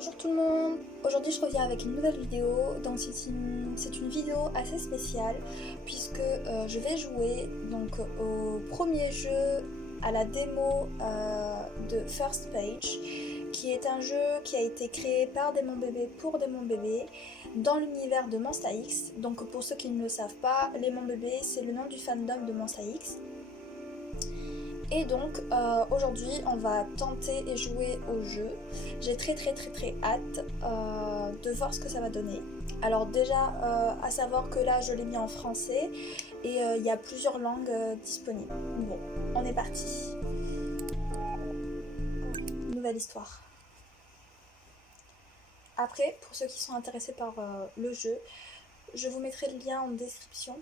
Bonjour tout le monde, aujourd'hui je reviens avec une nouvelle vidéo, donc c'est une vidéo assez spéciale puisque je vais jouer donc au premier jeu, à la démo de First Page, qui est un jeu qui a été créé par Démon Bébé pour Démon Bébé dans l'univers de Monsta X. Donc pour ceux qui ne le savent pas, Démon Bébé c'est le nom du fandom de Monsta X. Et donc aujourd'hui on va tenter et jouer au jeu. J'ai très hâte de voir ce que ça va donner. Alors déjà à savoir que là je l'ai mis en français et il y a plusieurs langues disponibles. Bon, on est parti. Nouvelle histoire. Après, pour ceux qui sont intéressés par le jeu, je vous mettrai le lien en description.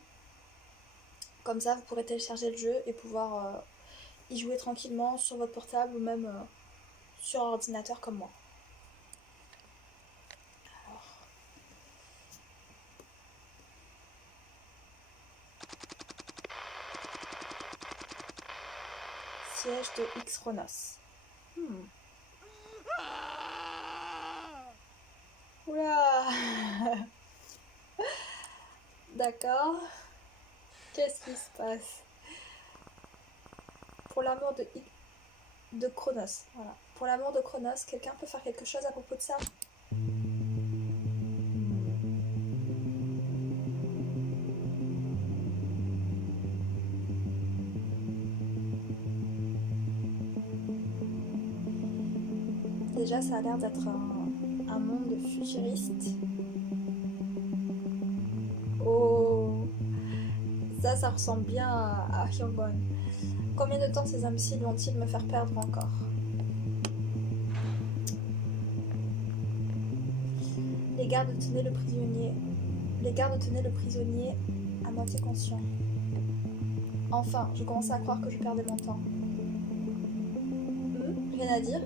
Comme ça vous pourrez télécharger le jeu et pouvoir y jouer tranquillement sur votre portable ou même sur ordinateur comme moi. Alors. Siège de X-Chronos. Oula. D'accord. Qu'est-ce qui se passe? Pour l'amour de Chronos. Voilà. Pour l'amour de Chronos, quelqu'un peut faire quelque chose à propos de ça? Déjà, ça a l'air d'être un monde futuriste. Oh, ça ressemble bien à Hyungbon. Combien de temps ces imbéciles vont-ils me faire perdre encore? Les gardes tenaient le prisonnier. Les gardes tenaient le prisonnier à moitié conscient. Enfin, je commençais à croire que je perdais mon temps. Rien à dire?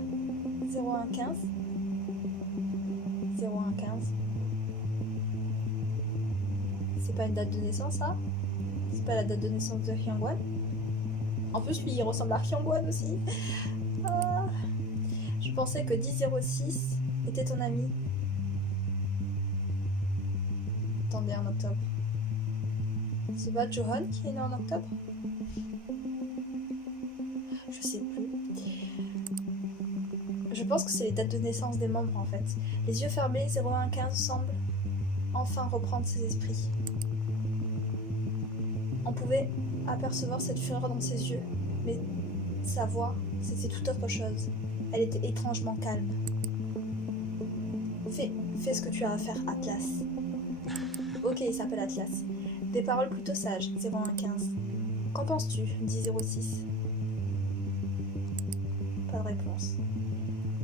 0115 0115. C'est pas une date de naissance, ça? C'est pas la date de naissance de Hyungwon? En plus, lui, il ressemble à Hyungwon aussi. Ah. Je pensais que 1006 était ton ami. Attendez, en octobre. C'est pas Johan qui est né en octobre? Je sais plus. Je pense que c'est les dates de naissance des membres en fait. Les yeux fermés, 0115 semble enfin reprendre ses esprits. On pouvait apercevoir cette fureur dans ses yeux, mais sa voix, c'était tout autre chose. Elle était étrangement calme. Fais ce que tu as à faire, Atlas. Ok, il s'appelle Atlas. Des paroles plutôt sages, 0115. Qu'en penses-tu, dit 06. Pas de réponse.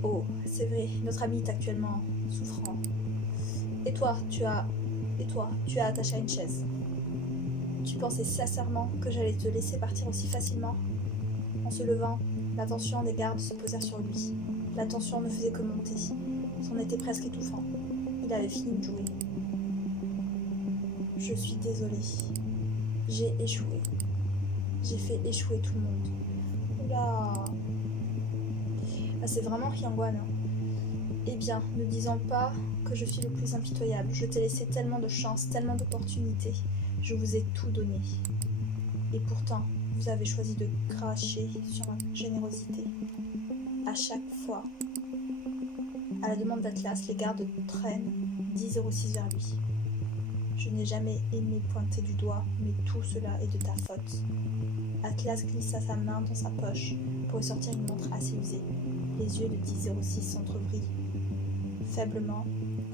Oh, c'est vrai, notre ami est actuellement souffrant. Et toi, tu as attaché à une chaise. Tu pensais sincèrement que j'allais te laisser partir aussi facilement? En se levant, l'attention des gardes se posèrent sur lui. La tension ne faisait que monter. C'en était presque étouffant. Il avait fini de jouer. Je suis désolée. J'ai échoué. J'ai fait échouer tout le monde. Oula. Ah, c'est vraiment Hyungwon. Eh bien, ne disons pas que je suis le plus impitoyable. Je t'ai laissé tellement de chance, tellement d'opportunités. Je vous ai tout donné. Et pourtant, vous avez choisi de cracher sur ma générosité. À chaque fois, à la demande d'Atlas, les gardes traînent 1006 vers lui. Je n'ai jamais aimé pointer du doigt, mais tout cela est de ta faute. Atlas glissa sa main dans sa poche pour y sortir une montre assez usée. Les yeux de 1006 s'entr'ouvrirent faiblement,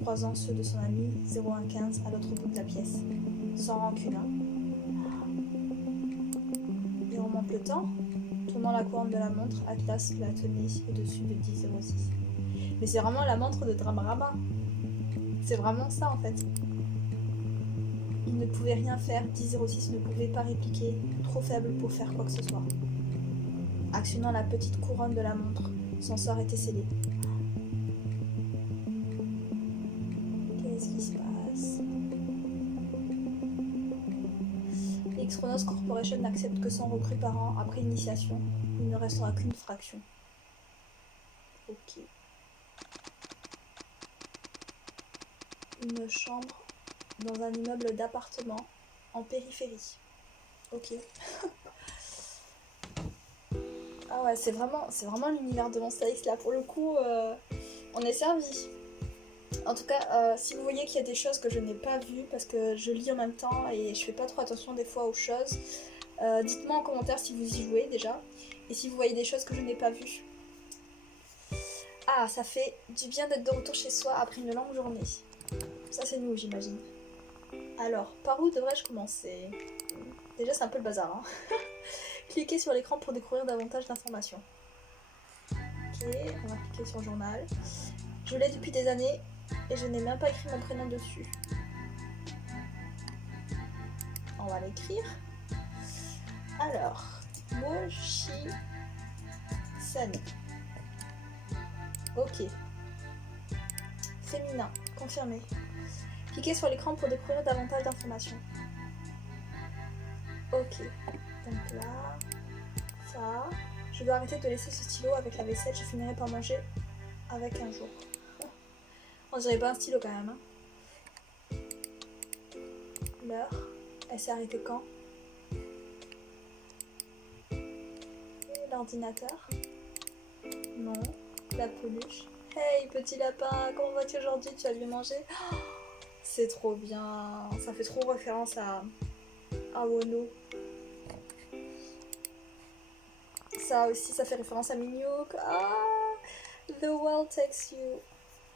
croisant ceux de son ami 0115 à l'autre bout de la pièce. Sans rancune. Il remonte le temps. Tournant la couronne de la montre, Atlas la tenait au-dessus de 1006. Mais c'est vraiment la montre de Dramarama. C'est vraiment ça en fait. Il ne pouvait rien faire, 1006 ne pouvait pas répliquer, trop faible pour faire quoi que ce soit. Actionnant la petite couronne de la montre, son sort était scellé. Qu'est-ce qui se passe? X-Chronos Corporation n'accepte que 100 recrues par an après l'initiation. Il ne restera qu'une fraction. Ok. une chambre dans un immeuble d'appartement en périphérie. Ok. Ah ouais, c'est vraiment l'univers de Monster X là. Pour le coup, on est servi. En tout cas, si vous voyez qu'il y a des choses que je n'ai pas vues, parce que je lis en même temps et je fais pas trop attention des fois aux choses, dites-moi en commentaire si vous y jouez déjà, et si vous voyez des choses que je n'ai pas vues. Ah, ça fait du bien d'être de retour chez soi après une longue journée. Ça c'est nous, j'imagine. Alors, par où devrais-je commencer? Déjà, c'est un peu le bazar, hein. Cliquez sur l'écran pour découvrir davantage d'informations. Ok, on va cliquer sur journal. Je l'ai depuis des années et je n'ai même pas écrit mon prénom dessus. On va l'écrire. Alors, Mochi-sen. Ok. Féminin, confirmé. Cliquez sur l'écran pour découvrir davantage d'informations. Ok. Donc là, ça. Je dois arrêter de laisser ce stylo avec la vaisselle. Je finirai par manger avec un jour. On dirait pas un stylo quand même. Hein. L'heure. Elle s'est arrêtée quand? L'ordinateur. Non. La peluche. Hey petit lapin, comment vas-tu aujourd'hui? Tu as bien mangé? Oh, c'est trop bien. Ça fait trop référence à Wono. Ça aussi, ça fait référence à Minouk. Ah, The world takes you.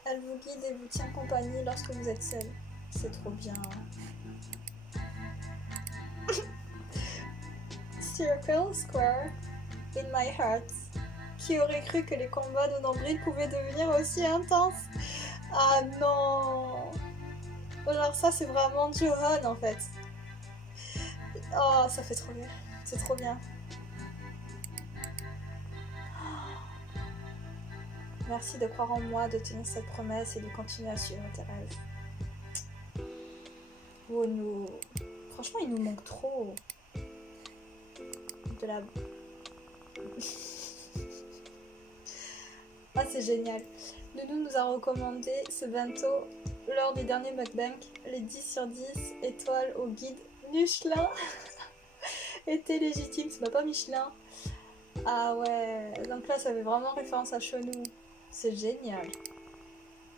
Elle vous guide et vous tient compagnie lorsque vous êtes seul. C'est trop bien. Circle, square, in my heart. Qui aurait cru que les combats de nombril pouvaient devenir aussi intenses? Ah non! Genre ça, c'est vraiment Johan en fait. Oh, ça fait trop bien. C'est trop bien. Merci de croire en moi, de tenir cette promesse et de continuer à suivre tes rêves. Oh nous... Franchement, il nous manque trop. De la... Ah, c'est génial. Nounou nous a recommandé ce bento lors du dernier mukbang. Les 10 sur 10 étoiles au guide Michelin étaient légitimes. C'est pas Michelin. Ah ouais, donc là ça fait vraiment référence à Chonou. C'est génial.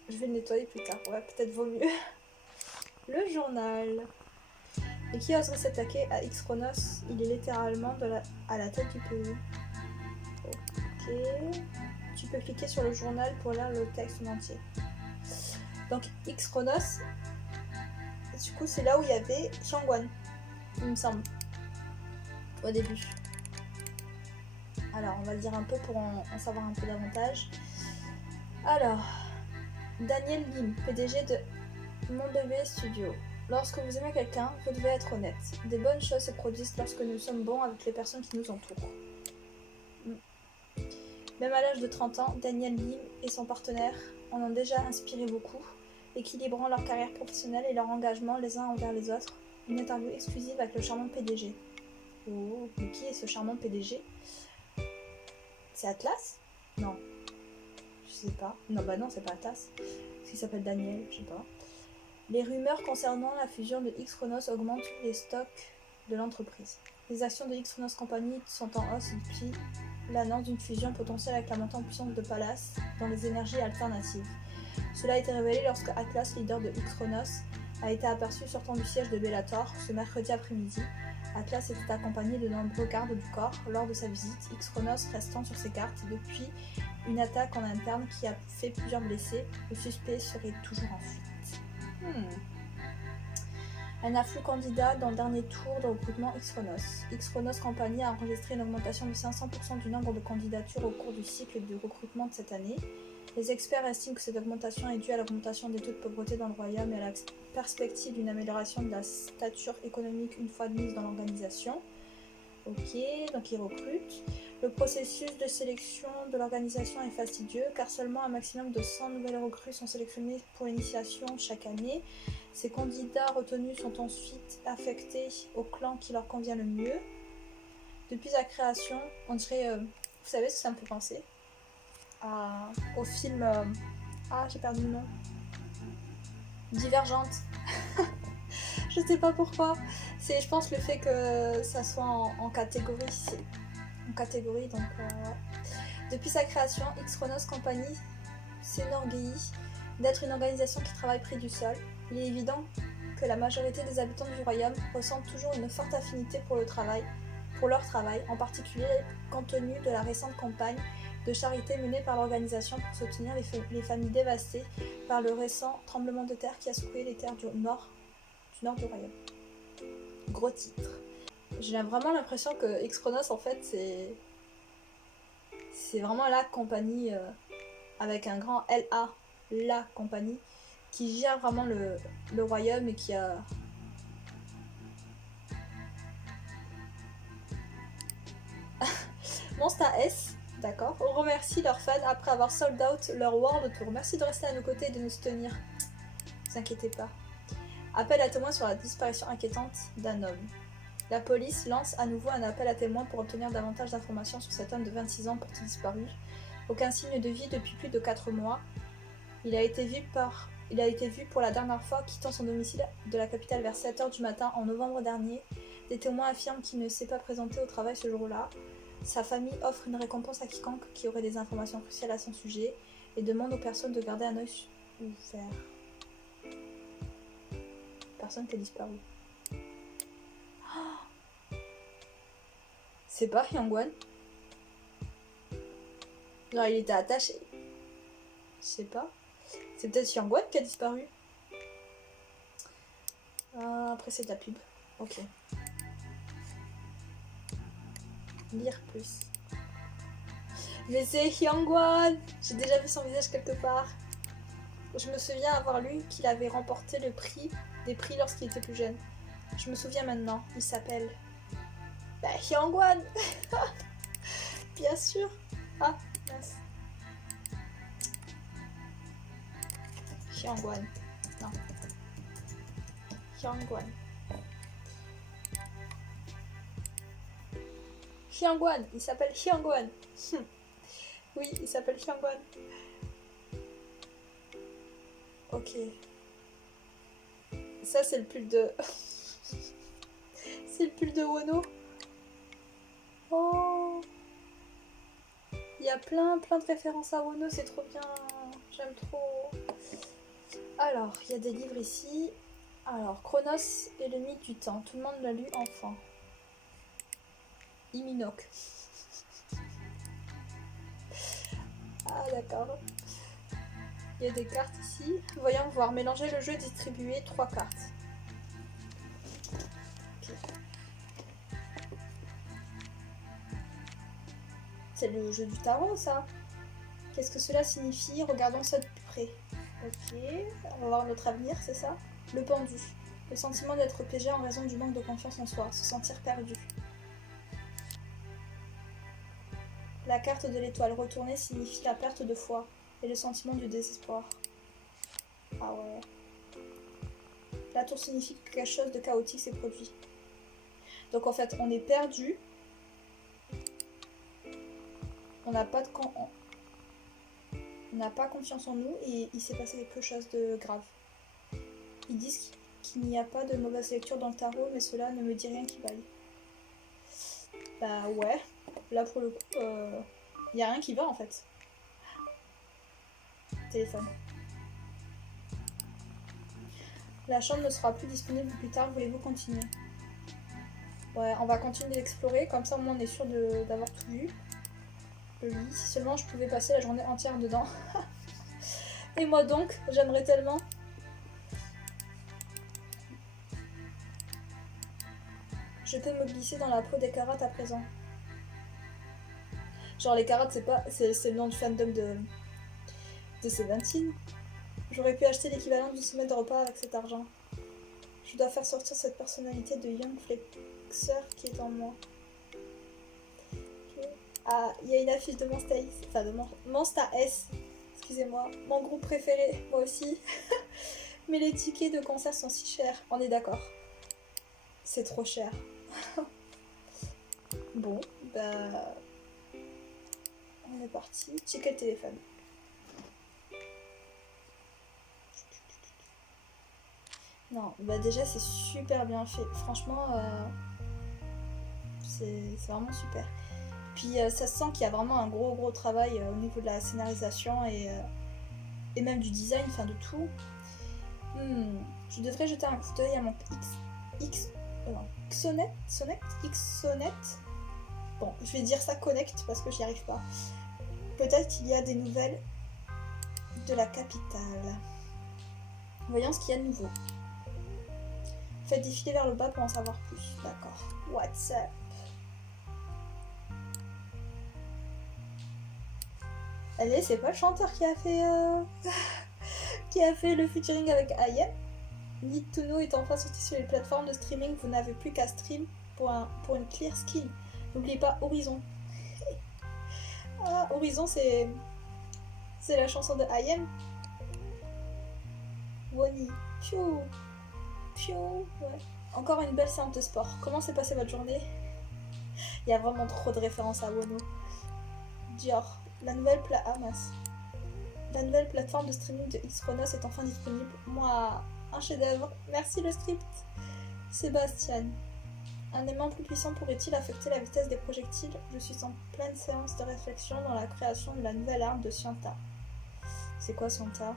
Je vais le nettoyer plus tard. Ouais, peut-être vaut mieux. Le journal. Et qui oserait s'attaquer à X-Chronos? Il est littéralement à la tête du pays. Ok. Tu peux cliquer sur le journal pour lire le texte en entier. Donc X-Chronos, du coup c'est là où il y avait Hyangwon, il me semble, au début. Alors on va le dire un peu pour en savoir un peu davantage. Alors, Daniel Lim, PDG de Mon Bébé Studio. Lorsque vous aimez quelqu'un, vous devez être honnête. Des bonnes choses se produisent lorsque nous sommes bons avec les personnes qui nous entourent. Même à l'âge de 30 ans, Daniel Lim et son partenaire en ont déjà inspiré beaucoup, équilibrant leur carrière professionnelle et leur engagement les uns envers les autres. Une interview exclusive avec le charmant PDG. Oh, mais qui est ce charmant PDG? C'est Atlas? Non. Je sais pas. Non, bah non, c'est pas Atlas. Est-ce qu'il s'appelle Daniel? Je sais pas. Les rumeurs concernant la fusion de X-Chronos augmentent les stocks de l'entreprise. Les actions de X-Chronos Company sont en hausse depuis l'annonce d'une fusion potentielle avec la montée en puissance de Palace dans les énergies alternatives. Cela a été révélé lorsque Atlas, leader de X-Chronos, a été aperçu sortant du siège de Bellator ce mercredi après-midi. Atlas était accompagné de nombreux gardes du corps lors de sa visite, X-Chronos restant sur ses cartes depuis une attaque en interne qui a fait plusieurs blessés. Le suspect serait toujours en fuite. Un afflux candidat dans le dernier tour de recrutement X-Chronos. X-Chronos Company a enregistré une augmentation de 500% du nombre de candidatures au cours du cycle de recrutement de cette année. Les experts estiment que cette augmentation est due à l'augmentation des taux de pauvreté dans le royaume et à la perspective d'une amélioration de la stature économique une fois admise dans l'organisation. Ok, donc ils recrutent. Le processus de sélection de l'organisation est fastidieux car seulement un maximum de 100 nouvelles recrues sont sélectionnées pour l'initiation chaque année. Ces candidats retenus sont ensuite affectés au clan qui leur convient le mieux. Depuis sa création, on dirait... vous savez ce que ça me fait penser? Au film... Ah, j'ai perdu le nom. divergente. Je sais pas pourquoi. C'est, je pense, le fait que ça soit en catégorie. En catégorie, donc ouais. Depuis sa création, X-Chronos Company s'enorgueillit d'être une organisation qui travaille près du sol. Il est évident que la majorité des habitants du royaume ressentent toujours une forte affinité pour leur travail, en particulier compte tenu de la récente campagne de charité menée par l'organisation pour soutenir les familles dévastées par le récent tremblement de terre qui a secoué les terres du nord du royaume. Gros titre. J'ai vraiment l'impression que X-Chronos, en fait, c'est vraiment la compagnie avec un grand LA, la compagnie, qui gère vraiment le royaume et qui a... Monsta S, d'accord, remercie leurs fans après avoir sold out leur World Tour. Merci de rester à nos côtés et de nous soutenir. Ne vous inquiétez pas. Appel à témoins sur la disparition inquiétante d'un homme. La police lance à nouveau un appel à témoins pour obtenir davantage d'informations sur cet homme de 26 ans porté disparu. Aucun signe de vie depuis plus de 4 mois. Il a été vu pour la dernière fois quittant son domicile de la capitale vers 7h du matin en novembre dernier. Des témoins affirment qu'il ne s'est pas présenté au travail ce jour-là. Sa famille offre une récompense à quiconque qui aurait des informations cruciales à son sujet et demande aux personnes de garder un œil ouvert. Personne qui a disparu. Oh, c'est pas Hyungwon. Genre il était attaché. Je sais pas. C'est peut-être Hyungwon qui a disparu. Après c'est de la pub. Ok. Lire plus. Mais c'est Hyungwon. J'ai déjà vu son visage quelque part. Je me souviens avoir lu qu'il avait remporté des prix lorsqu'il était plus jeune. Je me souviens maintenant. Il s'appelle... Hyungwon. Bien sûr. Ah, mince. Hyungwon. Non. Hyungwon. Hyungwon. Il s'appelle Hyungwon. Oui, il s'appelle Hyungwon. Ok. Ça, c'est le pull de... c'est le pull de Wono. Oh. Il y a plein de références à Wono, c'est trop bien. J'aime trop. Alors, il y a des livres ici. Alors, Chronos et le mythe du temps. Tout le monde l'a lu enfant. Iminok. Ah, d'accord. Il y a des cartes ici. Voyons voir. Mélanger le jeu, distribuer 3 cartes. Okay. C'est le jeu du tarot, ça. Qu'est-ce que cela signifie? Regardons ça de plus près. Ok, on va voir notre avenir, c'est ça? Le pendu. Le sentiment d'être piégé en raison du manque de confiance en soi. Se sentir perdu. La carte de l'étoile retournée signifie la perte de foi et le sentiment du désespoir. Ah ouais. La tour signifie que quelque chose de chaotique s'est produit. Donc en fait, on est perdu. On n'a pas confiance en nous et il s'est passé quelque chose de grave. Ils disent qu'il n'y a pas de mauvaise lecture dans le tarot, mais cela ne me dit rien qui vaille. Bah ouais. Là pour le coup, y a rien qui va en fait. Téléphone. La chambre ne sera plus disponible plus tard, voulez-vous continuer? Ouais, on va continuer d'explorer, comme ça au moins on est sûr d'avoir tout vu. Le lit, si seulement je pouvais passer la journée entière dedans. Et moi donc, j'aimerais tellement. Je peux me glisser dans la peau des carottes à présent. Genre les carottes, c'est le nom du fandom de Seventeen. J'aurais pu acheter l'équivalent du sommet de repas avec cet argent. Je dois faire sortir cette personnalité de Young Flexer qui est en moi. Okay. Ah, il y a une affiche de Monsta X, enfin de Monsta S. Excusez-moi, mon groupe préféré, moi aussi. Mais les tickets de concert sont si chers. On est d'accord. C'est trop cher. Bon, bah... on est parti. Checker le téléphone. Non, bah déjà c'est super bien fait. Franchement, c'est vraiment super. Puis ça se sent qu'il y a vraiment un gros travail au niveau de la scénarisation et même du design, enfin de tout. Je devrais jeter un coup d'œil à mon Xonet. Bon, je vais dire ça Connect parce que j'y arrive pas. Peut-être qu'il y a des nouvelles de la capitale. Voyons ce qu'il y a de nouveau. Faites défiler vers le bas pour en savoir plus. D'accord. What's up? Allez, c'est pas le chanteur qui a fait qui a fait le featuring avec IM. Need to Know est enfin sorti sur les plateformes de streaming. Vous n'avez plus qu'à stream pour une clear skin. N'oubliez pas Horizon. Ah, Horizon, c'est la chanson de IM. Wonnie. Piou. Piou. Ouais. Encore une belle séance de sport. Comment s'est passée votre journée? Il y a vraiment trop de références à Wono. Dior. La nouvelle plateforme de streaming de Xchronos est enfin disponible. Moi, un chef-d'œuvre. Merci le script. Sébastien. Un aimant plus puissant pourrait-il affecter la vitesse des projectiles? Je suis en pleine séance de réflexion dans la création de la nouvelle arme de Scienta. C'est quoi Scienta?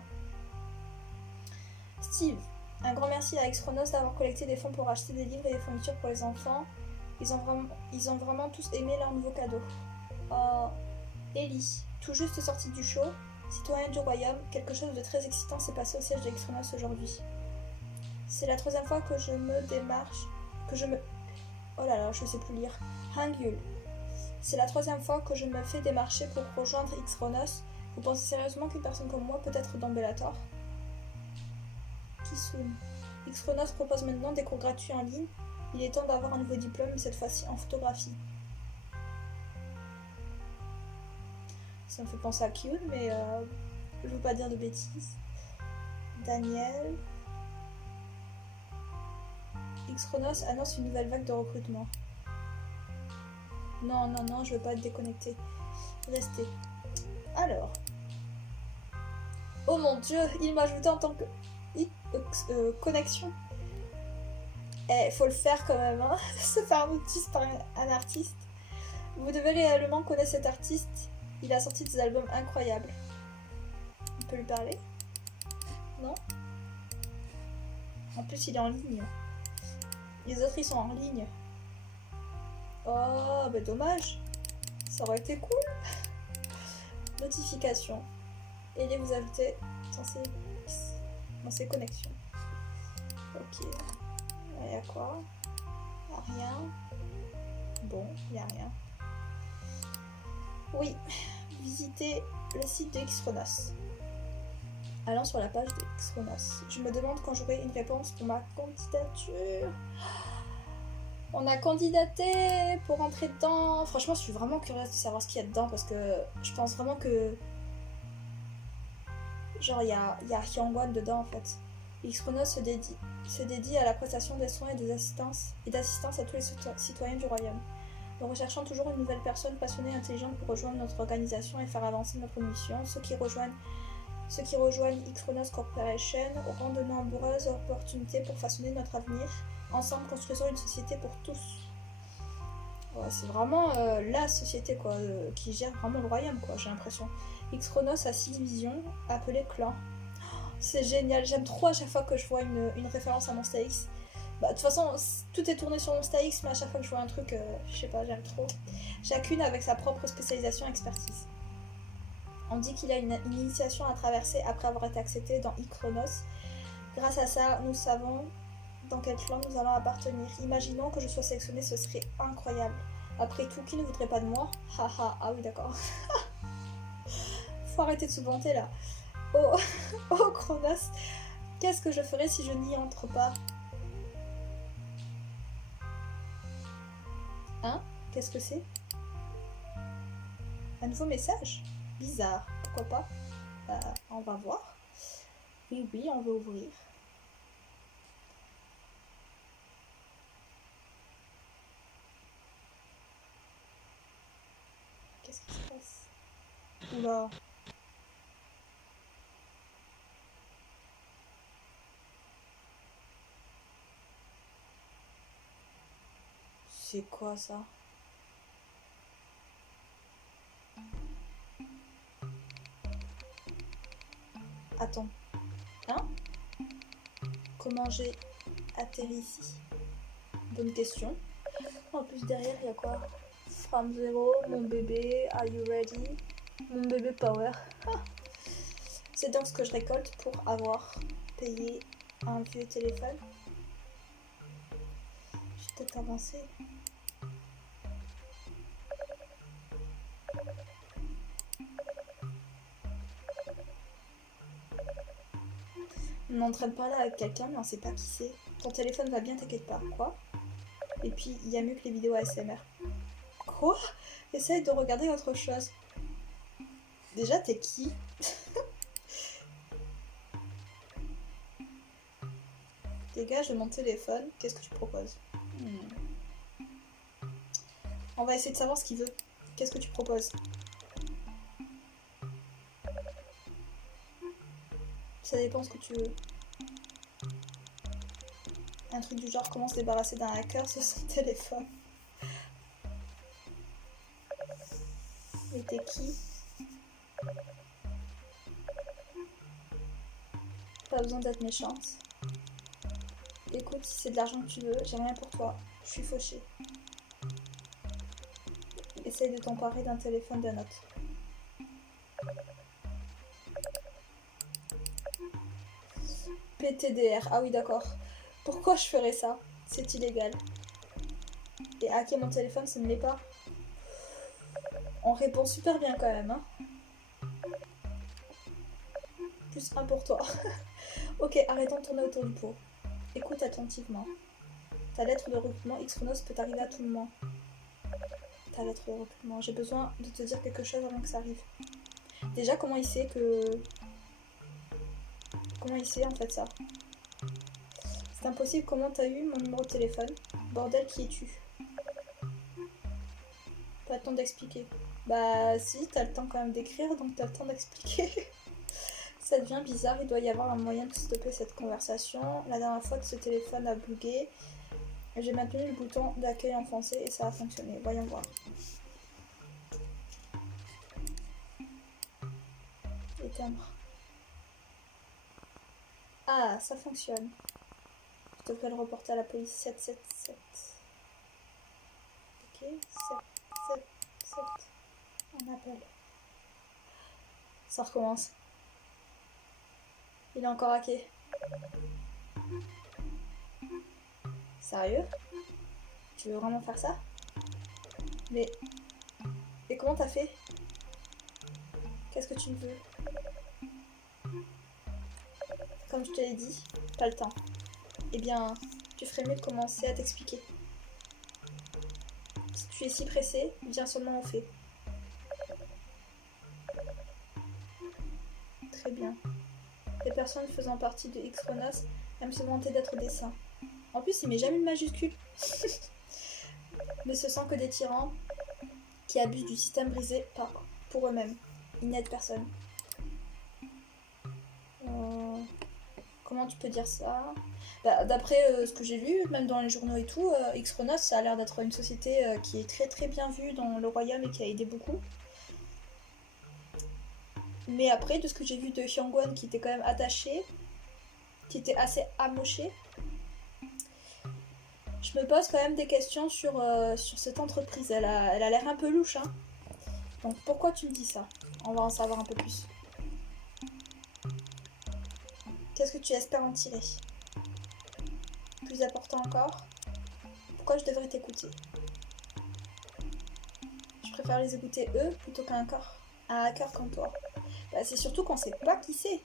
Steve. Un grand merci à Xchronos d'avoir collecté des fonds pour acheter des livres et des fournitures pour les enfants. Ils ont vraiment tous aimé leur nouveau cadeau. Oh. Ellie. Tout juste sortie du show, citoyen du royaume, quelque chose de très excitant s'est passé au siège de Xchronos aujourd'hui. C'est la troisième fois que je me démarche. Oh là là, je sais plus lire. Hangul. C'est la troisième fois que je me fais démarcher pour rejoindre Xchronos. Vous pensez sérieusement qu'une personne comme moi peut être dans Bellator? Kisun. Xchronos propose maintenant des cours gratuits en ligne. Il est temps d'avoir un nouveau diplôme, mais cette fois-ci en photographie. Ça me fait penser à Kyun, mais je veux pas dire de bêtises. Daniel. Xchronos annonce une nouvelle vague de recrutement. Non, je veux pas être déconnectée. Restez. Alors. Oh mon dieu, il m'a ajouté en tant que connexion. Faut le faire quand même, hein. Se faire notice par un artiste. Vous devez réellement connaître cet artiste. Il a sorti des albums incroyables. On peut lui parler? Non? En plus, il est en ligne. Les autres, ils sont en ligne. Oh, bah dommage. Ça aurait été cool. Notification. Et vous ajouter dans ses connexions. Ok. Il y a quoi? Rien. Bon, il n'y a rien. Oui. Visitez le site de Xchronos. Allons sur la page de Xchronos. Je me demande quand j'aurai une réponse pour ma candidature. On a candidaté pour entrer dedans. Franchement, je suis vraiment curieuse de savoir ce qu'il y a dedans parce que je pense vraiment que genre il y a Hyungwon dedans en fait. Xchronos se dédie à la prestation des soins et d'assistance à tous les citoyens du royaume. Nous recherchons toujours une nouvelle personne passionnée et intelligente pour rejoindre notre organisation et faire avancer notre mission. Ceux qui rejoignent Xchronos Corporation auront de nombreuses opportunités pour façonner notre avenir. Ensemble, construisons une société pour tous. Ouais, c'est vraiment la société quoi, qui gère vraiment le royaume, quoi, j'ai l'impression. Xchronos a 6 divisions, appelées clans. C'est génial, j'aime trop à chaque fois que je vois une référence à Monster X. Bah, de toute façon, tout est tourné sur Monster X, mais à chaque fois que je vois un truc, je sais pas, j'aime trop. Chacune avec sa propre spécialisation et expertise. On dit qu'il a une initiation à traverser après avoir été accepté dans Xchronos. Grâce à ça, nous savons dans quel clan nous allons appartenir. Imaginons que je sois sélectionnée, ce serait incroyable. Après tout, qui ne voudrait pas de moi? Haha, ah oui d'accord. Faut arrêter de se vanter là. Oh, oh Chronos, qu'est-ce que je ferais si je n'y entre pas? Hein? Qu'est-ce que c'est? Un nouveau message? Bizarre, pourquoi pas? On va voir. Oui, on veut ouvrir. Qu'est-ce qui se passe? Oula. C'est quoi ça? Attends. Hein? Comment j'ai atterri ici? Bonne question. En plus derrière il y a quoi? From Zero, mon bébé, are you ready? Mon bébé power. C'est donc ce que je récolte pour avoir payé un vieux téléphone. Je vais peut-être avancer. On n'entraîne pas là avec quelqu'un mais on sait pas qui c'est. Ton téléphone va bien, t'inquiète pas. Quoi? Et puis il y a mieux que les vidéos ASMR. Quoi? Essaye de regarder autre chose. Déjà t'es qui? Dégage de mon téléphone. Qu'est-ce que tu proposes? On va essayer de savoir ce qu'il veut. Qu'est-ce que tu proposes? Ça dépend ce que tu veux. Un truc du genre comment se débarrasser d'un hacker sur son téléphone. Et t'es qui? Pas besoin d'être méchante. Écoute, si c'est de l'argent que tu veux, j'ai rien pour toi. Je suis fauchée. Essaye de t'emparer d'un téléphone d'un autre. PTDR, ah oui d'accord. Pourquoi je ferais ça? C'est illégal. Et hacker mon téléphone, ça ne l'est pas. On répond super bien quand même, hein. Plus un pour toi. Ok, arrêtons de tourner autour du pot. Écoute attentivement. Ta lettre de recrutement X-Chronos peut arriver à tout moment. Ta lettre de recrutement. J'ai besoin de te dire quelque chose avant que ça arrive. Déjà, comment il sait que... Comment il sait en fait ça? C'est impossible, comment t'as eu mon numéro de téléphone? Bordel, qui es-tu? Pas le temps d'expliquer. Bah si, t'as le temps quand même d'écrire, donc t'as le temps d'expliquer. Ça devient bizarre, il doit y avoir un moyen de stopper cette conversation. La dernière fois que ce téléphone a bugué, j'ai maintenu le bouton d'accueil enfoncé et ça a fonctionné. Voyons voir. Éteindre. Ah, ça fonctionne. Je devrais le reporter à la police. 777. Ok, 777. On appelle. Ça recommence. Il est encore hacké. Sérieux? Tu veux vraiment faire ça? Mais... Et comment t'as fait? Qu'est-ce que tu veux? Comme je te l'ai dit, pas le temps. Eh bien, tu ferais mieux de commencer à t'expliquer. Si tu es si pressé, viens seulement au fait. Très bien. Les personnes faisant partie de X-Chronos aiment se vanter d'être des saints. En plus, il met jamais de majuscule. Mais ce sont que des tyrans qui abusent du système brisé pour eux-mêmes. Ils n'aident personne. Comment tu peux dire ça? Bah, d'après ce que j'ai lu, même dans les journaux et tout, X-Chronos, ça a l'air d'être une société qui est très très bien vue dans le royaume et qui a aidé beaucoup. Mais après, de ce que j'ai vu de Hyungwon, qui était quand même attaché, qui était assez amoché, je me pose quand même des questions sur cette entreprise. Elle a l'air un peu louche, hein. Donc pourquoi tu me dis ça? On va en savoir un peu plus. Qu'est-ce que tu espères en tirer? Plus important encore, pourquoi je devrais t'écouter? Je préfère les écouter eux plutôt qu'un hacker comme toi. Bah, c'est surtout qu'on sait pas qui c'est.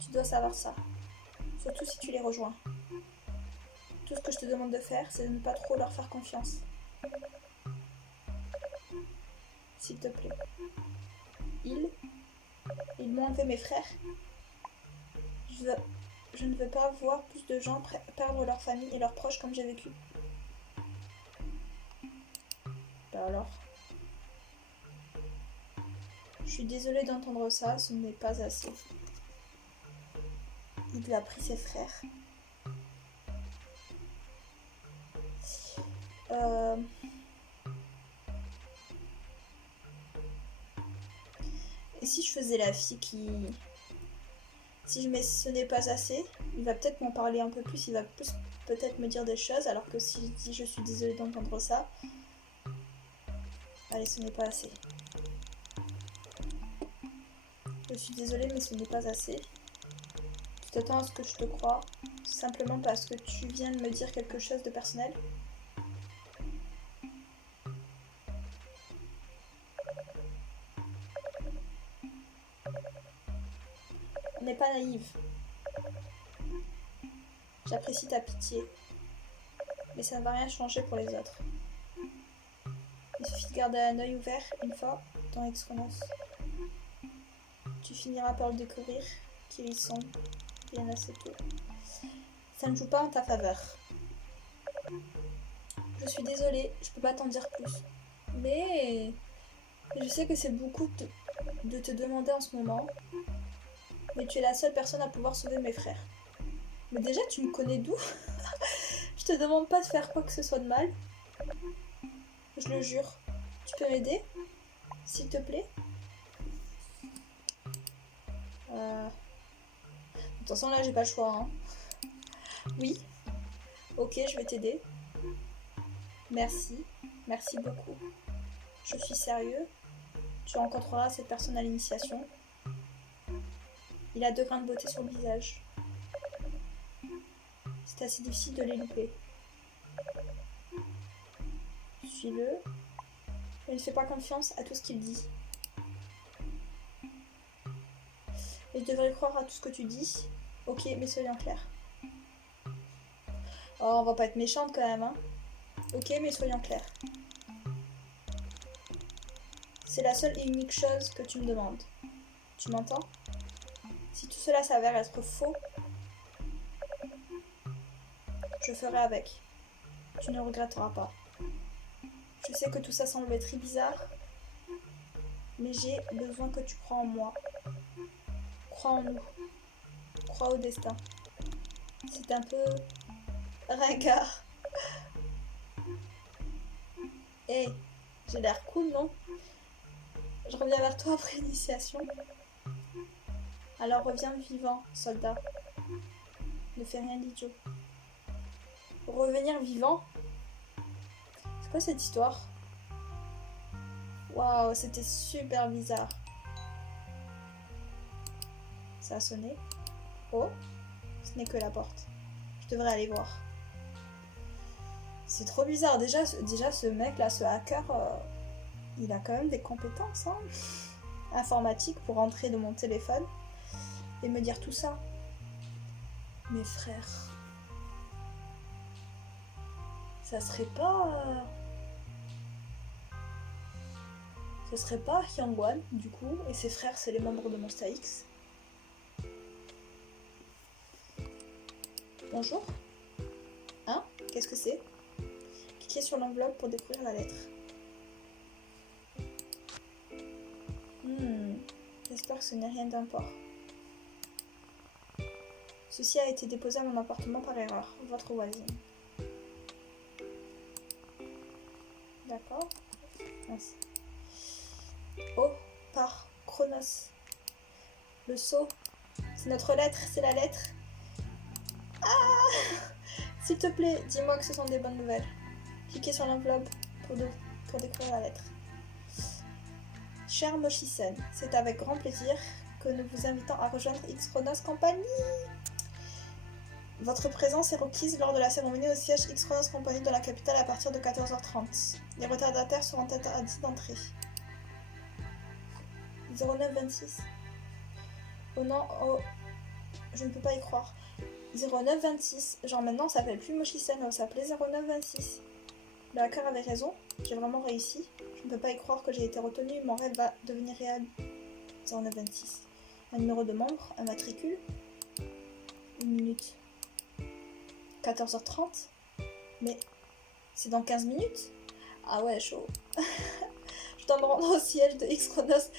Tu dois savoir ça. Surtout si tu les rejoins. Tout ce que je te demande de faire, c'est de ne pas trop leur faire confiance. S'il te plaît. Ils m'ont enlevé mes frères. Je ne veux pas voir plus de gens perdre leur famille et leurs proches comme j'ai vécu. Bah alors. Je suis désolée d'entendre ça, ce n'est pas assez. Il lui a pris ses frères. Et si je faisais la fille qui... Si je mets ce n'est pas assez, il va peut-être m'en parler un peu plus, il va plus peut-être me dire des choses, alors que si je dis je suis désolée d'entendre ça... Allez, ce n'est pas assez. Je suis désolée, mais ce n'est pas assez. Tu t'attends à ce que je te croie, simplement parce que tu viens de me dire quelque chose de personnel. On n'est pas naïve. J'apprécie ta pitié, mais ça ne va rien changer pour les autres. Il suffit de garder un œil ouvert une fois dans Extronos. Tu finiras par le découvrir, qu'ils y sont bien assez tôt. Ça ne joue pas en ta faveur. Je suis désolée, je peux pas t'en dire plus. Mais je sais que c'est beaucoup de te demander en ce moment. Mais tu es la seule personne à pouvoir sauver mes frères. Mais déjà, tu me connais d'où? Je te demande pas de faire quoi que ce soit de mal. Je le jure. Tu peux m'aider? S'il te plaît? De toute façon, là, j'ai pas le choix. Hein. Oui. Ok, je vais t'aider. Merci. Merci beaucoup. Je suis sérieux. Tu rencontreras cette personne à l'initiation. Il a 2 grains de beauté sur le visage. C'est assez difficile de les louper. Suis-le. Mais ne fais pas confiance à tout ce qu'il dit. Et je devrais croire à tout ce que tu dis. Ok, mais soyons clairs. Oh, on va pas être méchante quand même, hein. Ok, mais soyons clairs. C'est la seule et unique chose que tu me demandes. Tu m'entends? Si tout cela s'avère être faux, je ferai avec. Tu ne regretteras pas. Je sais que tout ça semble très bizarre, mais j'ai besoin que tu crois en moi. Crois en nous. Crois au destin. C'est un peu ringard. Hey, j'ai l'air cool, non? Je reviens vers toi après l'initiation. Alors reviens vivant, soldat. Ne fais rien d'idiot. Revenir vivant? C'est quoi cette histoire? Waouh, c'était super bizarre. Ça a sonné. Oh, ce n'est que la porte. Je devrais aller voir. C'est trop bizarre. Déjà ce mec là, ce hacker, il a quand même des compétences hein, informatiques pour entrer dans mon téléphone et me dire tout ça. Mes frères. Ça serait pas... Ce serait pas Hyangwan, du coup, et ses frères, c'est les membres de Monsta X. Bonjour. Hein? Qu'est-ce que c'est? Cliquez sur l'enveloppe pour découvrir la lettre. J'espère que ce n'est rien d'import. Ceci a été déposé à mon appartement par erreur. Votre voisine. D'accord. Merci. Oh, par Chronos. Le sceau. C'est notre lettre, c'est la lettre. Ah! S'il te plaît, dis-moi que ce sont des bonnes nouvelles. Cliquez sur l'enveloppe pour découvrir la lettre. Cher Moshi-san, c'est avec grand plaisir que nous vous invitons à rejoindre X-Chronos Company. Votre présence est requise lors de la cérémonie au siège X-Chronos Company de la capitale à partir de 14h30. Les retardataires seront interdits d'entrée. 0926. Oh non, oh, je ne peux pas y croire. 0926, genre maintenant ça s'appelle plus Moshi-san, ça s'appelait 0926. Le hacker avait raison, j'ai vraiment réussi. Je ne peux pas y croire que j'ai été retenue, mon rêve va devenir réel. 0926. Un numéro de membre, un matricule. 1 minute. 14h30. Mais c'est dans 15 minutes? Ah ouais, chaud. Je dois me rendre au siège de X-Chronos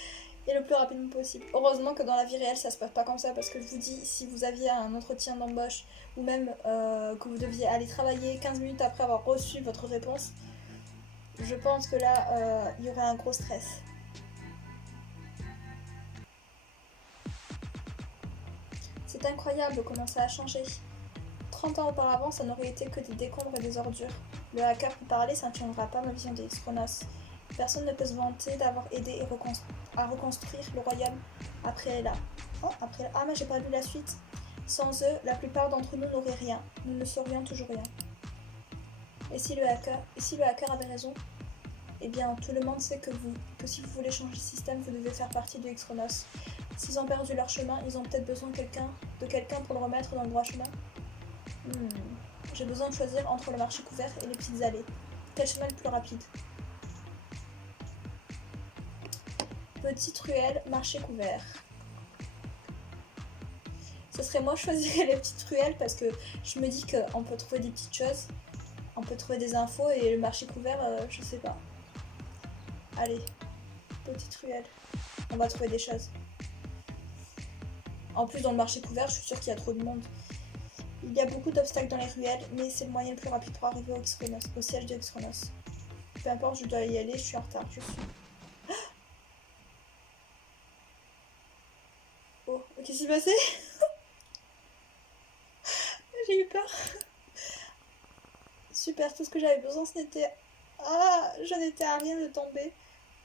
et le plus rapidement possible. Heureusement que dans la vie réelle ça se passe pas comme ça, parce que je vous dis, si vous aviez un entretien d'embauche ou même que vous deviez aller travailler 15 minutes après avoir reçu votre réponse, je pense que là il y aurait un gros stress. C'est incroyable comment ça a changé. 30 ans auparavant, ça n'aurait été que des décombres et des ordures. Le hacker peut parler, ça ne changera pas ma vision des Chronos. Personne ne peut se vanter d'avoir aidé à reconstruire le royaume après là. Ah, mais j'ai pas lu la suite. Sans eux, la plupart d'entre nous n'auraient rien. Nous ne saurions toujours rien. Et si le hacker avait raison? Eh bien, tout le monde sait que si vous voulez changer le système, vous devez faire partie de X-Chronos. S'ils ont perdu leur chemin, ils ont peut-être besoin de quelqu'un pour le remettre dans le droit chemin. J'ai besoin de choisir entre le marché couvert et les petites allées. Quel chemin le plus rapide? Petite ruelle, marché couvert. Ce serait moi choisirais les petites ruelles parce que je me dis qu'on peut trouver des petites choses, on peut trouver des infos, et le marché couvert, je sais pas. Allez, petite ruelle, on va trouver des choses. En plus, dans le marché couvert, je suis sûre qu'il y a trop de monde. Il y a beaucoup d'obstacles dans les ruelles, mais c'est le moyen le plus rapide pour arriver au siège de X-Chronos. Peu importe, je dois y aller, je suis en retard. Oh, qu'est-ce qui s'est passé? J'ai eu peur. Super, tout ce que j'avais besoin, ce n'était... Ah, je n'étais à rien de tomber.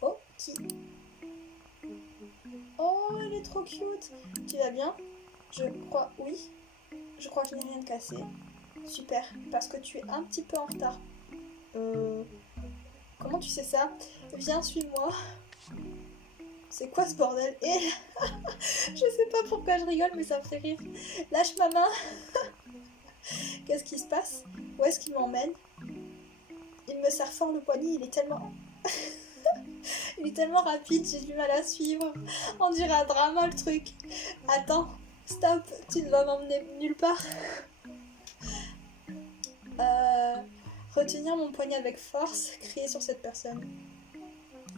Oh, qui? Oh, elle est trop cute. Tu vas bien? Je crois... Oui. Je crois que je n'ai rien de cassé. Super, parce que tu es un petit peu en retard. Comment tu sais ça? Viens, suis-moi. C'est quoi ce bordel? Et je sais pas pourquoi je rigole, mais ça me fait rire. Lâche ma main. Qu'est-ce qui se passe? Où est-ce qu'il m'emmène? Il me serre fort le poignet, il est tellement... il est tellement rapide, j'ai du mal à suivre. On dirait un drama le truc. Attends, stop, tu ne vas m'emmener nulle part. Retenir mon poignet avec force, crier sur cette personne.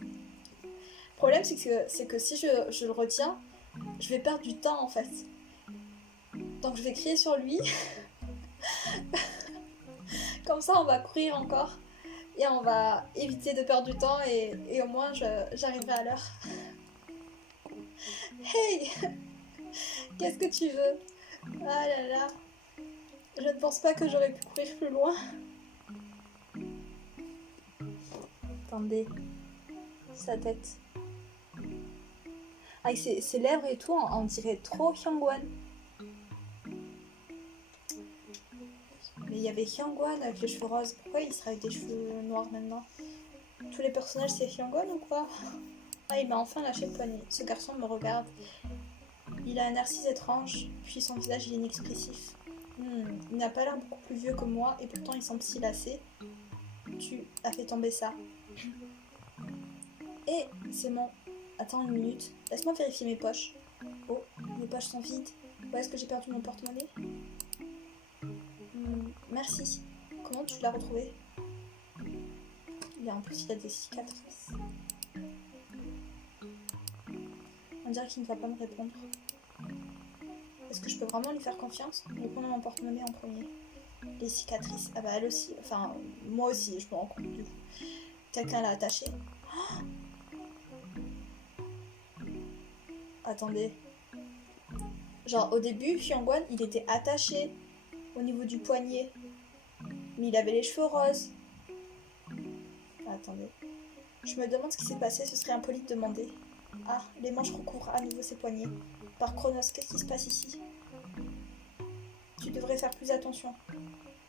Le problème, c'est que si je le retiens, je vais perdre du temps en fait. Donc je vais crier sur lui. Comme ça, on va courir encore. Et on va éviter de perdre du temps, et au moins j'arriverai à l'heure. Hey! Qu'est-ce que tu veux? Ah là là. Je ne pense pas que j'aurais pu courir plus loin. Attendez. Sa tête. Avec ses lèvres et tout, on dirait trop Hyungwon. Mais il y avait Hyungwon avec les cheveux roses. Pourquoi il serait avec des cheveux noirs maintenant? Tous les personnages c'est Hyungwon ou quoi? Ah, il m'a enfin lâché le poignet. Ce garçon me regarde. Il a un air si étrange, puis son visage est inexpressif. Il n'a pas l'air beaucoup plus vieux que moi, et pourtant il semble si lassé. Tu as fait tomber ça. Et c'est mon... Attends une minute, laisse-moi vérifier mes poches. Oh, mes poches sont vides. Où est-ce que j'ai perdu mon porte-monnaie? Merci. Comment tu l'as retrouvé? En plus, il a des cicatrices. On dirait qu'il ne va pas me répondre. Est-ce que je peux vraiment lui faire confiance? Reprenons mon porte-monnaie en premier. Les cicatrices. Ah bah elle aussi. Enfin, moi aussi, je me rends compte du coup. Quelqu'un l'a attaché. Oh, attendez. Genre au début, Hyungwon, il était attaché au niveau du poignet. Mais il avait les cheveux roses. Attendez. Je me demande ce qui s'est passé, ce serait impoli de demander. Ah, les manches recouvrent à nouveau ses poignets. Par Chronos, qu'est-ce qui se passe ici? Tu devrais faire plus attention.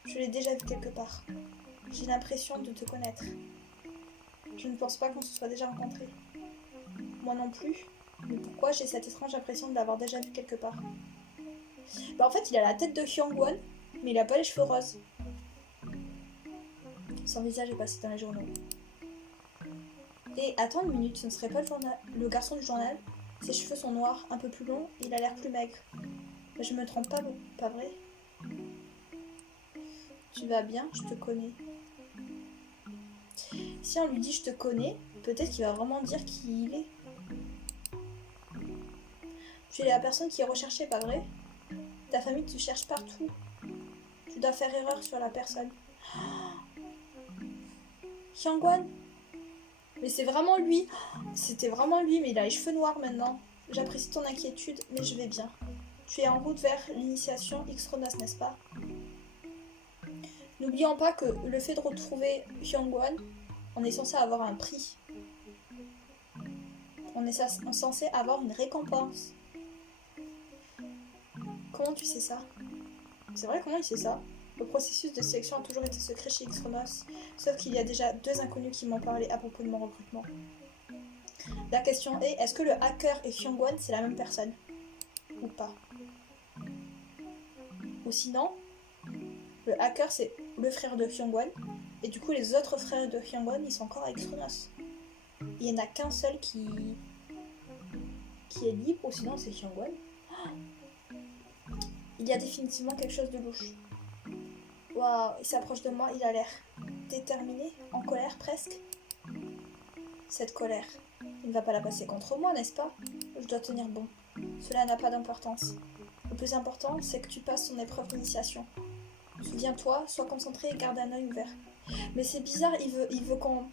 Je l'ai déjà vu quelque part. J'ai l'impression de te connaître. Je ne pense pas qu'on se soit déjà rencontrés. Moi non plus. Mais pourquoi j'ai cette étrange impression de l'avoir déjà vu quelque part? Bah en fait, il a la tête de Hyungwon, mais il a pas les cheveux roses. Son visage est passé dans les journaux. Et attends une minute, ce ne serait pas le garçon du journal? Ses cheveux sont noirs, un peu plus longs, et il a l'air plus maigre. Mais je me trompe pas vrai? Tu vas bien, je te connais. Si on lui dit je te connais, peut-être qu'il va vraiment dire qui il est. Tu es la personne qui est recherchée, pas vrai? Ta famille te cherche partout. Tu dois faire erreur sur la personne. Hyangwon? Mais c'est vraiment lui. C'était vraiment lui, mais il a les cheveux noirs maintenant. J'apprécie ton inquiétude, mais je vais bien. Tu es en route vers l'initiation X-Chronos, n'est-ce pas? N'oublions pas que le fait de retrouver Hyangwon, on est censé avoir un prix. On est censé avoir une récompense. Comment tu sais ça? C'est vrai, comment il sait ça? Le processus de sélection a toujours été secret chez X-Chronos, sauf qu'il y a déjà 2 inconnus qui m'ont parlé à propos de mon recrutement. La question est, est-ce que le hacker et Hyangwon, c'est la même personne? Ou pas? Ou sinon, le hacker, c'est le frère de Hyangwon, et du coup, les autres frères de Hyangwon, ils sont encore à X-Chronos. Il n'y en a qu'un seul qui est libre, ou sinon c'est Hyangwon. Il y a définitivement quelque chose de louche. Waouh, il s'approche de moi, il a l'air déterminé, en colère presque. Cette colère, il ne va pas la passer contre moi, n'est-ce pas? Je dois tenir bon. Cela n'a pas d'importance. Le plus important, c'est que tu passes ton épreuve d'initiation. Souviens-toi, sois concentré et garde un œil ouvert. Mais c'est bizarre, il veut qu'on...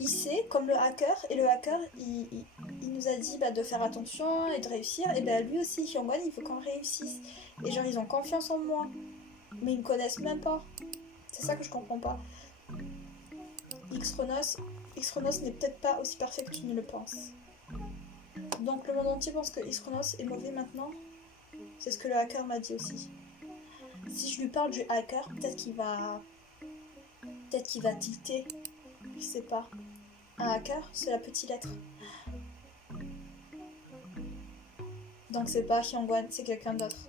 Il sait, comme le hacker, et le hacker, il nous a dit de faire attention et de réussir, et lui aussi, Hyangwon, il veut qu'on réussisse. Et genre, ils ont confiance en moi. Mais ils me connaissent même pas. C'est ça que je comprends pas. X-Chronos n'est peut-être pas aussi parfait que tu ne le penses. Donc le monde entier pense que X-Chronos est mauvais maintenant. C'est ce que le hacker m'a dit aussi. Si je lui parle du hacker, peut-être qu'il va tilter. Je sais pas. Un hacker, c'est la petite lettre. Donc c'est pas Hyangwon, c'est quelqu'un d'autre.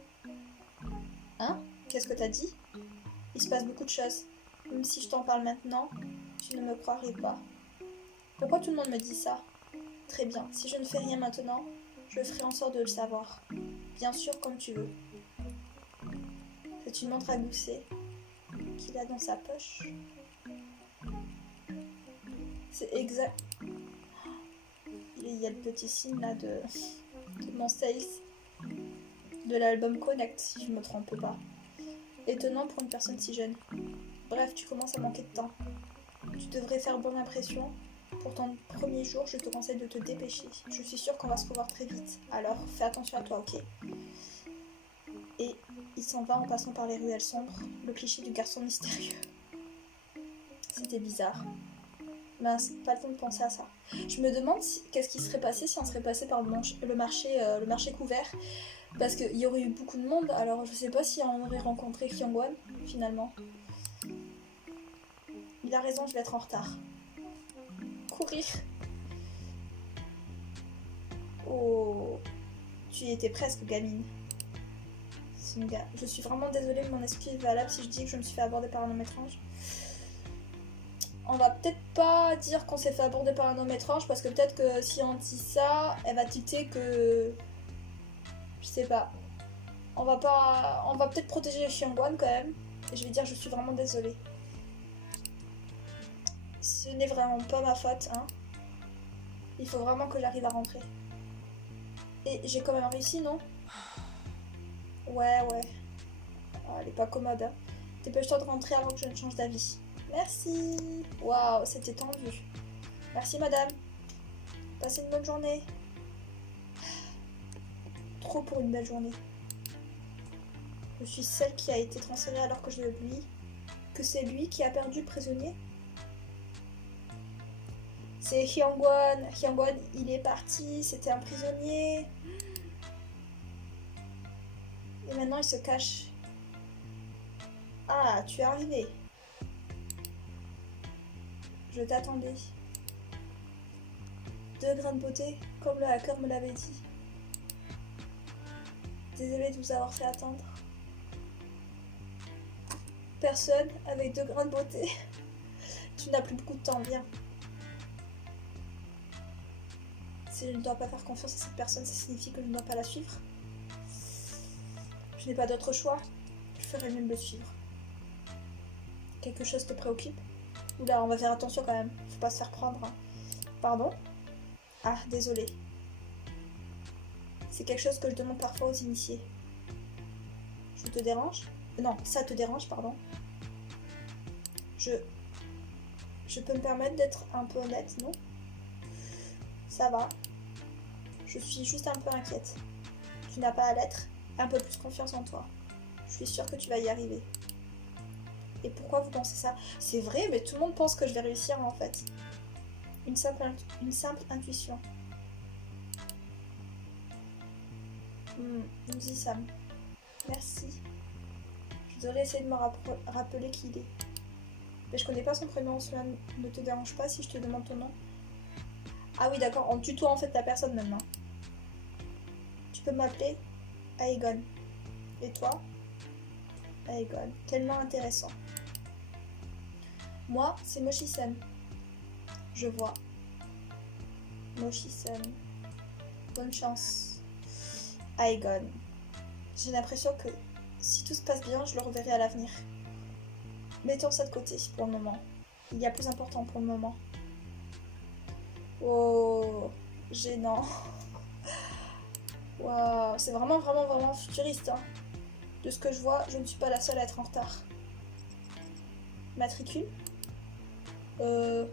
Hein? Qu'est-ce que t'as dit? Il se passe beaucoup de choses. Même si je t'en parle maintenant, tu ne me croirais pas. Pourquoi tout le monde me dit ça? Très bien, si je ne fais rien maintenant, je ferai en sorte de le savoir. Bien sûr, comme tu veux. C'est une montre à gousset qu'il a dans sa poche. C'est exact. Il y a le petit signe là de mon sales. De l'album Connect, si je ne me trompe pas. Étonnant pour une personne si jeune. Bref, tu commences à manquer de temps. Tu devrais faire bonne impression. Pour ton premier jour, je te conseille de te dépêcher. Je suis sûre qu'on va se revoir très vite. Alors, fais attention à toi, ok? Et il s'en va en passant par les ruelles sombres, le cliché du garçon mystérieux. C'était bizarre. Mince, pas le temps de penser à ça. Je me demande qu'est-ce qui serait passé si on serait passé par le marché couvert. Parce qu'il y aurait eu beaucoup de monde, alors je sais pas si on aurait rencontré Hyangwon, finalement. Il a raison, je vais être en retard. Courir. Oh, tu y étais presque, gamine. Je suis vraiment désolée, mais mon esprit est valable si je dis que je me suis fait aborder par un homme étrange. On va peut-être pas dire qu'on s'est fait aborder par un homme étrange, parce que peut-être que si on dit ça, elle va tilter que... Je sais pas. On va peut-être protéger Hyangwon quand même. Et je vais dire je suis vraiment désolée. Ce n'est vraiment pas ma faute, hein. Il faut vraiment que j'arrive à rentrer. Et j'ai quand même réussi, non? Ouais. Oh, elle est pas commode, hein. Dépêche-toi de rentrer avant que je ne change d'avis. Merci. Waouh, c'était tendu. Merci, madame. Passez une bonne journée. Trop pour une belle journée. Je suis celle qui a été transférée alors que c'est lui qui a perdu le prisonnier. C'est Hyangwon. Hyangwon, il est parti, c'était un prisonnier. Et maintenant il se cache. Ah, tu es arrivé. Je t'attendais. 2 grains de beauté, comme le hacker me l'avait dit. Désolée de vous avoir fait attendre. Personne avec 2 grains de beauté. Tu n'as plus beaucoup de temps, viens. Si je ne dois pas faire confiance à cette personne, ça signifie que je ne dois pas la suivre. Je n'ai pas d'autre choix. Je ferais mieux de le suivre. Quelque chose te préoccupe? Oula, on va faire attention quand même. Faut pas se faire prendre. Hein. Pardon? Ah, désolé. C'est quelque chose que je demande parfois aux initiés. Je te dérange? Non, ça te dérange, pardon. Je peux me permettre d'être un peu honnête, non? Ça va. Je suis juste un peu inquiète. Tu n'as pas à l'être. Un peu plus confiance en toi. Je suis sûre que tu vas y arriver. Et pourquoi vous pensez ça? C'est vrai, mais tout le monde pense que je vais réussir en fait. Une simple intuition. Nous y sommes. Merci. Je devrais essayer de me rappeler qui il est. Mais je connais pas son prénom, cela ne te dérange pas si je te demande ton nom? Ah oui, d'accord, on tutoie en fait la personne maintenant. Tu peux m'appeler Aegon. Et toi? Aegon. Quel nom intéressant. Moi, c'est Moshi-san. Je vois. Moshi-san. Bonne chance. Aegon. J'ai l'impression que si tout se passe bien, je le reverrai à l'avenir. Mettons ça de côté pour le moment. Il y a plus important pour le moment. Oh, gênant. Waouh, c'est vraiment futuriste. Hein. De ce que je vois, je ne suis pas la seule à être en retard. Matricule? Aegon,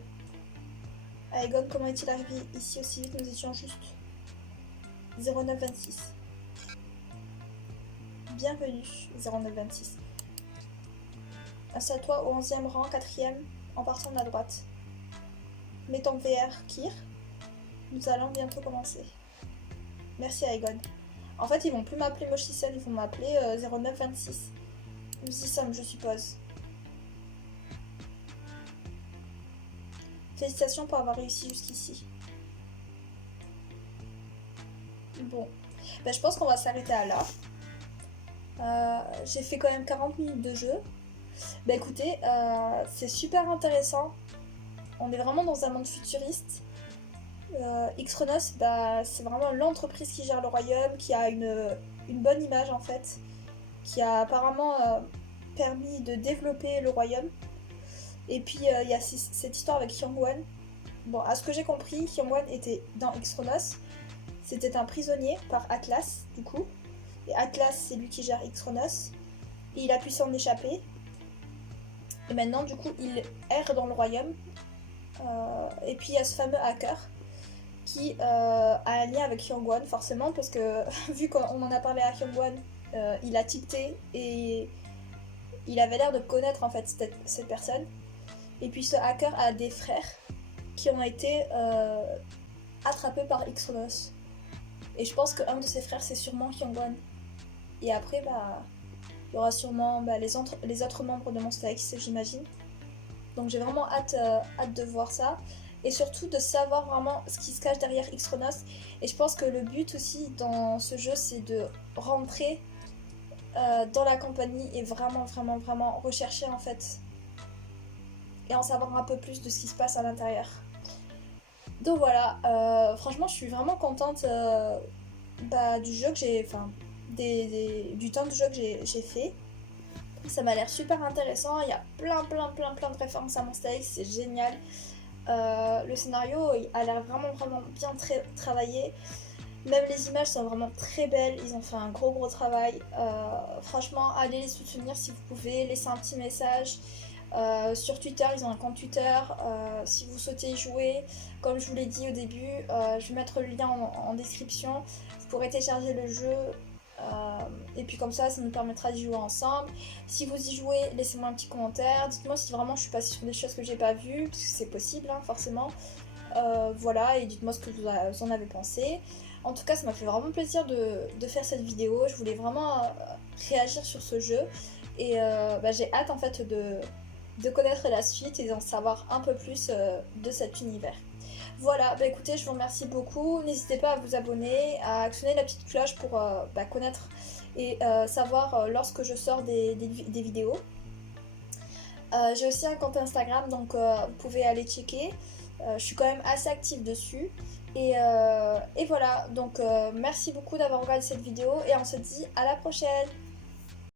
comment est-il arrivé ici aussi vite? Nous étions juste 0926. Bienvenue, 0926. Assieds-toi au 11e rang, 4e, en partant de la droite. Mets ton VR, Kir. Nous allons bientôt commencer. Merci Aegon. En fait, ils vont plus m'appeler Moshi-san, ils vont m'appeler 0926. Nous y sommes, je suppose. Félicitations pour avoir réussi jusqu'ici. Bon, ben, je pense qu'on va s'arrêter à là. J'ai fait quand même 40 minutes de jeu. Ben écoutez, c'est super intéressant. On est vraiment dans un monde futuriste. Xchronos, bah, c'est vraiment l'entreprise qui gère le royaume, qui a une bonne image en fait, qui a apparemment permis de développer le royaume. Et puis il y a cette histoire avec Hyungwon. Bon, à ce que j'ai compris, Hyungwon était dans Xchronos. C'était un prisonnier par Atlas, du coup. Et Atlas, c'est lui qui gère Xchronos. Et il a pu s'en échapper. Et maintenant, du coup, il erre dans le royaume. Et puis il y a ce fameux hacker qui a un lien avec Hyungwon, forcément, parce que vu qu'on en a parlé à Hyungwon, il a tilté et il avait l'air de connaître en fait cette personne. Et puis ce hacker a des frères qui ont été attrapés par Xchronos. Et je pense qu'un de ses frères c'est sûrement Hyungwon. Et après, bah, il y aura sûrement les autres membres de Monster X, j'imagine. Donc j'ai vraiment hâte de voir ça. Et surtout de savoir vraiment ce qui se cache derrière Xchronos. Et je pense que le but aussi dans ce jeu, c'est de rentrer dans la compagnie et vraiment rechercher en fait. Et en savoir un peu plus de ce qui se passe à l'intérieur. Donc voilà, franchement je suis vraiment contente du jeu que j'ai... Enfin, du temps de jeu que j'ai fait. Ça m'a l'air super intéressant, il y a plein de références à Monster X, c'est génial. Le scénario il a l'air vraiment bien travaillé. Même les images sont vraiment très belles, ils ont fait un gros travail. Franchement, allez les soutenir si vous pouvez, laissez un petit message. Sur Twitter, ils ont un compte Twitter. Si vous souhaitez y jouer, comme je vous l'ai dit au début, je vais mettre le lien en description. Vous pourrez télécharger le jeu. Et puis comme ça nous permettra d'y jouer ensemble. Si vous y jouez, laissez-moi un petit commentaire, dites-moi si vraiment je suis passée sur des choses que j'ai pas vues, parce que c'est possible hein, forcément. Voilà, et dites-moi ce que vous en avez pensé. En tout cas, ça m'a fait vraiment plaisir de faire cette vidéo. Je voulais vraiment réagir sur ce jeu et j'ai hâte en fait de connaître la suite et d'en savoir un peu plus de cet univers. Voilà, écoutez, je vous remercie beaucoup. N'hésitez pas à vous abonner, à actionner la petite cloche pour connaître et savoir lorsque je sors des vidéos. J'ai aussi un compte Instagram, donc vous pouvez aller checker. Je suis quand même assez active dessus. Et voilà, donc merci beaucoup d'avoir regardé cette vidéo et on se dit à la prochaine.